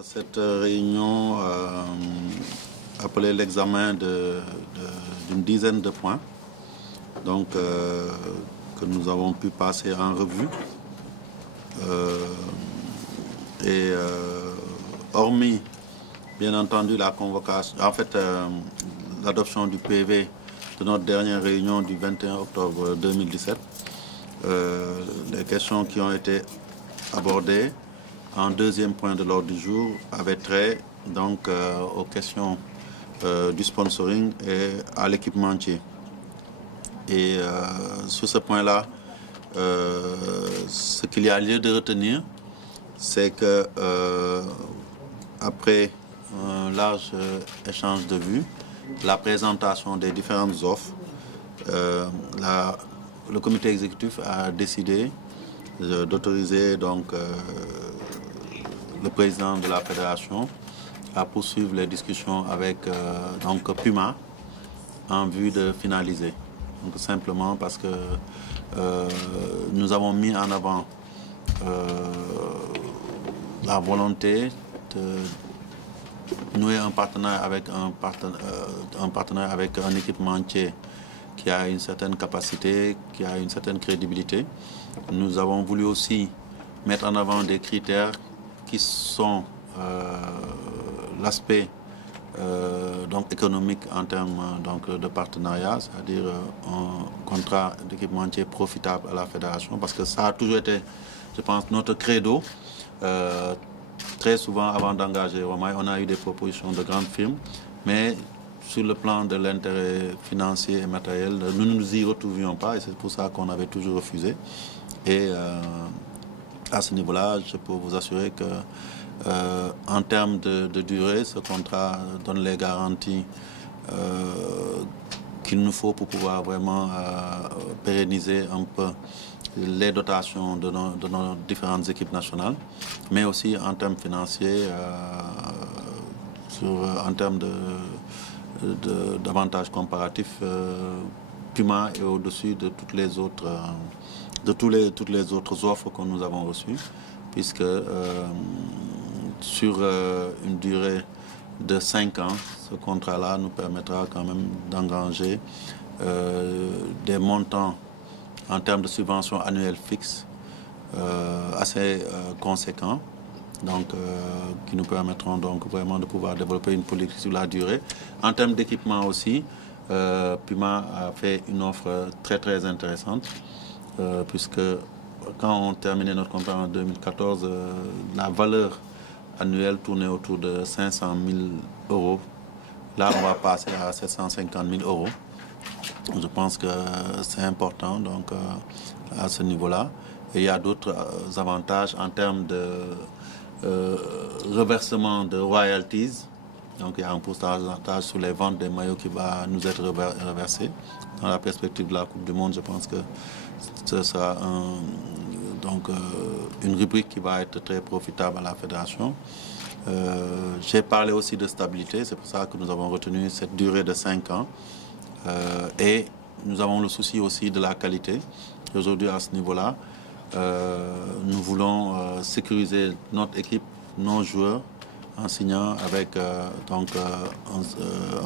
Cette réunion appelait l'examen d'une dizaine de points que nous avons pu passer en revue. Hormis, bien entendu, la convocation, l'adoption du PV de notre dernière réunion du 21 octobre 2017, les questions qui ont été abordées en deuxième point de l'ordre du jour avaient trait aux questions du sponsoring et à l'équipementier. Et sur ce point-là, ce qu'il y a lieu de retenir, c'est que après un large échange de vues, la présentation des différentes offres, le comité exécutif a décidé d'autoriser le président de la fédération à poursuivre les discussions avec Puma en vue de finaliser. Donc, simplement parce que nous avons mis en avant la volonté de nouer un partenariat avec un équipementier qui a une certaine capacité, qui a une certaine crédibilité. Nous avons voulu aussi mettre en avant des critères qui sont l'aspect économique en termes de partenariat, c'est-à-dire un contrat d'équipementier profitable à la fédération, parce que ça a toujours été, je pense, notre credo. Très souvent, avant d'engager Romain, on a eu des propositions de grandes firmes, mais sur le plan de l'intérêt financier et matériel, nous ne nous y retrouvions pas, et c'est pour ça qu'on avait toujours refusé. Et à ce niveau-là, je peux vous assurer que en termes de durée, ce contrat donne les garanties qu'il nous faut pour pouvoir vraiment pérenniser un peu les dotations de nos différentes équipes nationales, mais aussi en termes financiers, en termes d'avantages comparatifs, Puma est au-dessus de toutes les autres offres que nous avons reçues, puisque sur une durée de 5 ans, ce contrat-là nous permettra quand même d'engranger des montants en termes de subventions annuelles fixes assez conséquents, qui nous permettront vraiment de pouvoir développer une politique sur la durée. En termes d'équipement aussi, Puma a fait une offre très très intéressante, puisque quand on terminait notre contrat en 2014, la valeur annuelle tournait autour de 500 000 euros. Là, on va passer à 750 000 euros. Je pense que c'est important à ce niveau-là. Et il y a d'autres avantages en termes de reversement de royalties. Donc il y a un pourcentage sur les ventes des maillots qui va nous être reversé. Dans la perspective de la Coupe du Monde, je pense que ce sera une rubrique qui va être très profitable à la fédération. J'ai parlé aussi de stabilité, c'est pour ça que nous avons retenu cette durée de 5 ans. Et nous avons le souci aussi de la qualité. Aujourd'hui, à ce niveau-là, nous voulons sécuriser notre équipe, nos joueurs, en signant avec un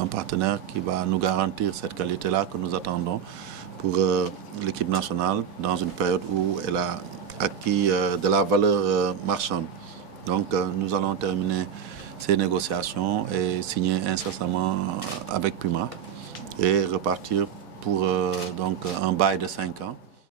partenaire qui va nous garantir cette qualité-là que nous attendons pour l'équipe nationale dans une période où elle a acquis de la valeur marchande. Donc nous allons terminer ces négociations et signer incessamment avec Puma et repartir pour un bail de 5 ans.